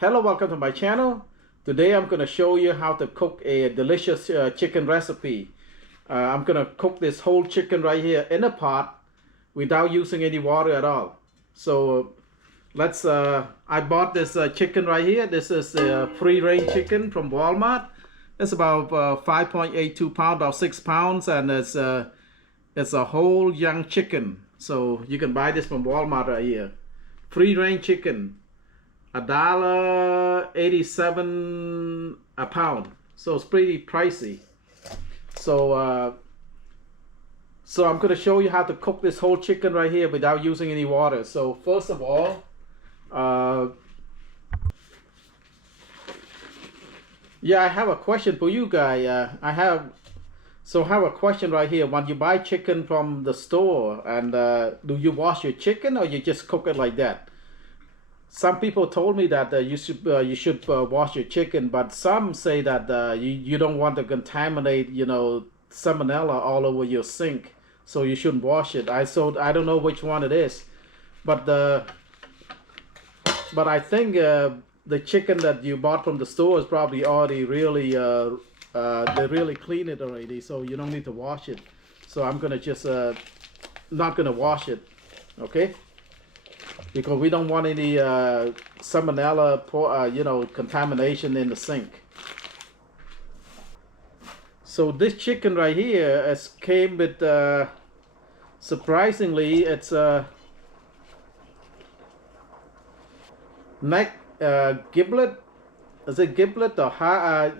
Hello, welcome to my channel. Today I'm going to show you how to cook a delicious chicken recipe. I'm going to cook this whole chicken right here in a pot without using any water at all. So let's I bought this chicken right here. This is a free range chicken from Walmart. It's about 5.82 pounds, about 6 pounds, and it's a whole young chicken. So you can buy this from Walmart right here. Free range chicken. $1.87 a pound, so it's pretty pricey. So I'm going to show you how to cook this whole chicken right here without using any water. So first of all, yeah, I have a question for you guys. I have a question right here. When you buy chicken from the store, and do you wash your chicken or you just cook it like that? Some people told me that you should wash your chicken, but some say that you don't want to contaminate, salmonella all over your sink, so you shouldn't wash it. I don't know which one it is, but I think the chicken that you bought from the store is probably already really they really clean it already, so you don't need to wash it. So I'm gonna just not gonna wash it, okay? Because we don't want any salmonella, contamination in the sink. So this chicken right here came with, surprisingly, it's a neck giblet. Is it giblet or heart?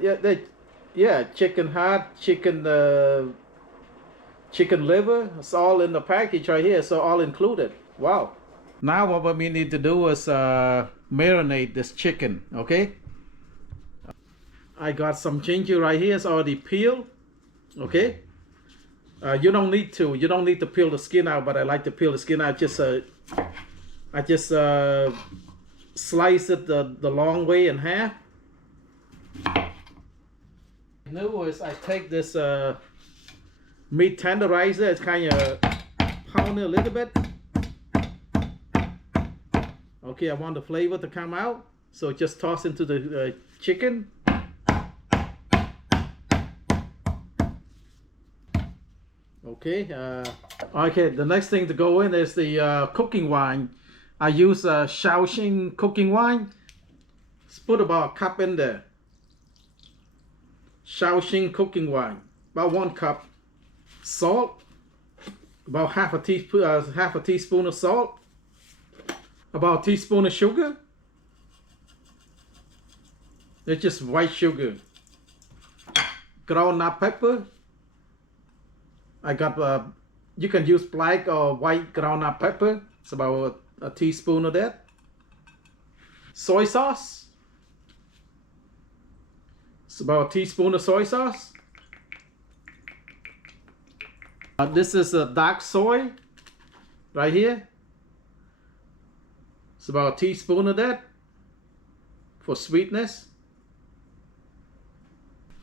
Yeah, chicken heart, chicken liver. It's all in the package right here, so all included. Wow. Now what we need to do is marinate this chicken, okay? I got some ginger right here. It's already peeled, okay? You don't need to peel the skin out, but I like to peel the skin out. I just slice it the long way in half. Now is I take this meat tenderizer. It's kind of pounded a little bit. Okay, I want the flavor to come out, so just toss into the chicken. Okay, the next thing to go in is the cooking wine. I use Shaoxing cooking wine. Let's put about a cup in there. Shaoxing cooking wine, about 1 cup. Salt, about half a teaspoon of salt. About a teaspoon of sugar. It's just white sugar. Ground-up pepper. I got you can use black or white ground-up pepper. It's about a teaspoon of that. Soy sauce. It's about a teaspoon of soy sauce. This is a dark soy right here. It's about a teaspoon of that for sweetness.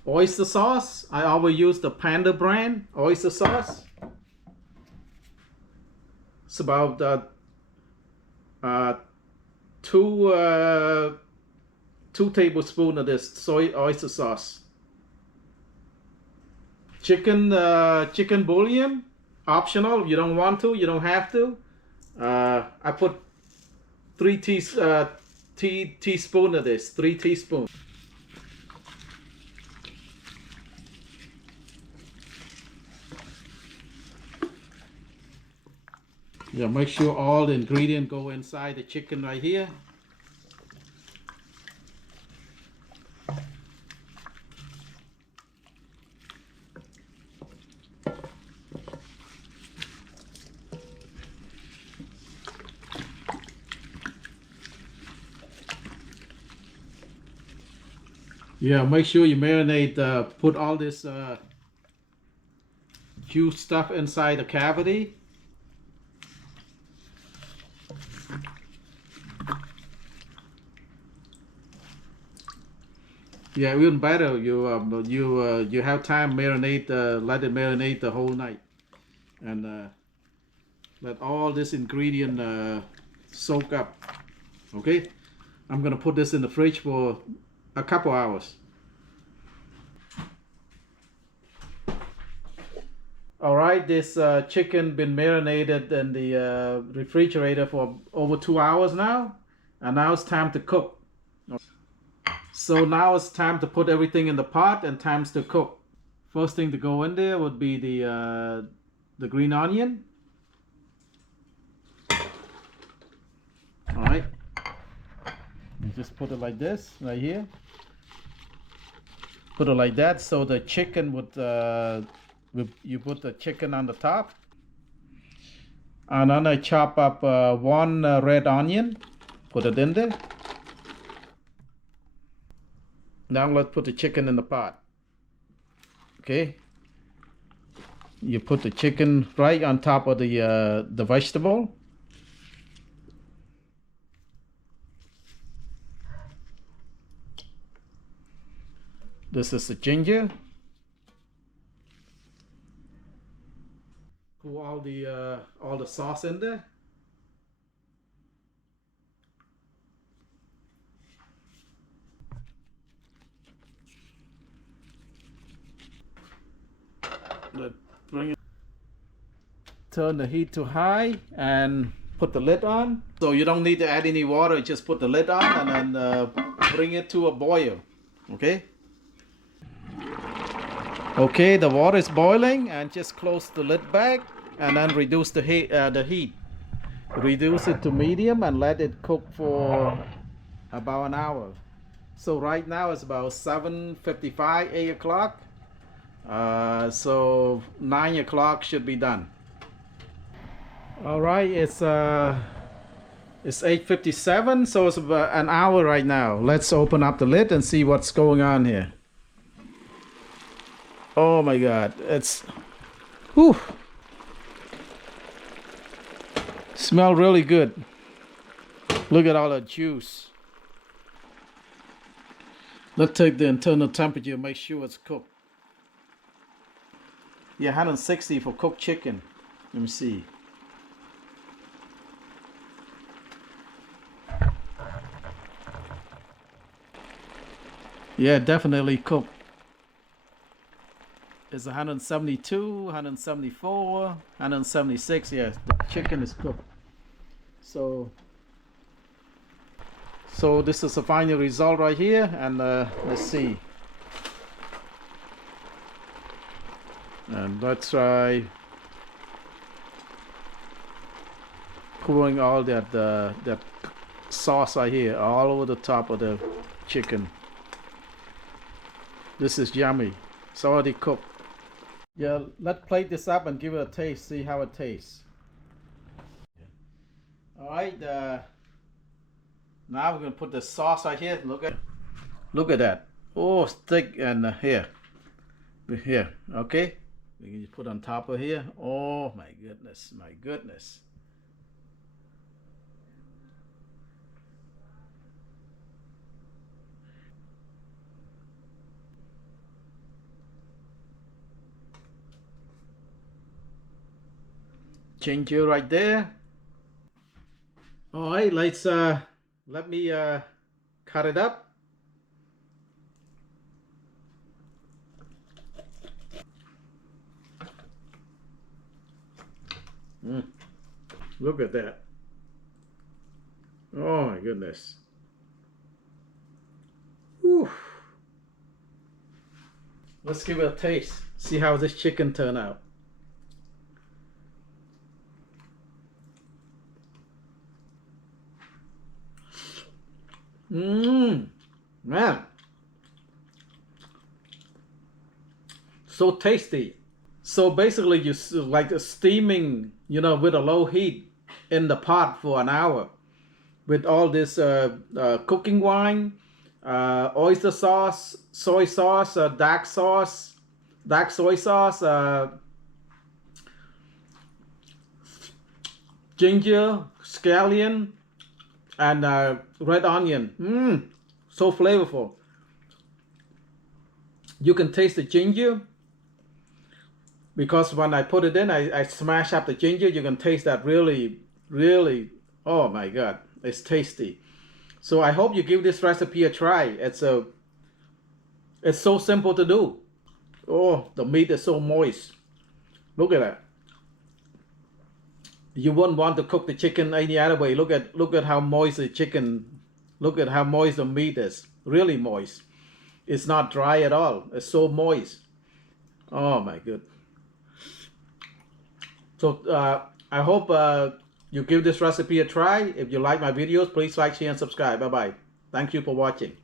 Oyster sauce. I always use the Panda brand oyster sauce. It's about 2 tablespoons of this soy oyster sauce. Chicken bouillon, optional. You don't want to, you don't have to. I put 3 teaspoons of this, 3 teaspoons. Yeah, make sure all the ingredients go inside the chicken right here. Yeah, make sure you marinate, put all this juice stuff inside the cavity. Yeah, even better, you have time marinate, let it marinate the whole night, and let all this ingredient soak up. Okay, I'm gonna put this in the fridge for a couple hours. All right, this chicken been marinated in the refrigerator for over 2 hours now, and now it's time to cook. So now it's time to put everything in the pot and times to cook. First thing to go in there would be the green onion. All right, you just put it like this right here. Put it like that so the chicken would you put the chicken on the top. And then I chop up one red onion, put it in there. Now let's put the chicken in the pot. Okay, you put the chicken right on top of the vegetable. This is the ginger. Pour all the sauce in there. Bring it. Turn the heat to high and put the lid on. So you don't need to add any water. Just put the lid on and then bring it to a boil. Okay. Okay, the water is boiling, and just close the lid back and then reduce the heat. Reduce it to medium and let it cook for about an hour. So right now it's about 7:55, 8 o'clock. So 9 o'clock should be done. All right, it's 8:57, so it's about an hour right now. Let's open up the lid and see what's going on here. Oh my God, it's, whew, smell really good. Look at all the juice. Let's take the internal temperature, make sure it's cooked. Yeah, 160 for cooked chicken. Let me see. Yeah, definitely cooked. It's 172, 174, 176. Yes, the chicken is cooked. So this is the final result right here, and let's see. And let's try pouring all that sauce right here all over the top of the chicken. This is yummy. It's already cooked. Yeah, let's plate this up and give it a taste, see how it tastes. All right, now we're gonna put the sauce right here. Look at that. Oh, thick, and here, okay. We can just put on top of here. Oh my goodness, my goodness. Ginger right there. All right, let's let me cut it up. Look at that. Oh my goodness. Whew. Let's give it a taste. See how this chicken turned out. Man, so tasty. So basically you like steaming, with a low heat in the pot for an hour with all this cooking wine, oyster sauce, soy sauce, dark soy sauce, ginger, scallion, and red onion. So flavorful. You can taste the ginger because when I put it in, I smash up the ginger. You can taste that really, really, oh my God, it's tasty. So I hope you give this recipe a try. It's so simple to do. Oh, the meat is so moist. Look at that. You wouldn't want to cook the chicken any other way. Look at how moist the chicken. Look at how moist the meat is. Really moist. It's not dry at all. It's so moist. Oh my good. So I hope you give this recipe a try. If you like my videos, please like, share, and subscribe. Bye bye. Thank you for watching.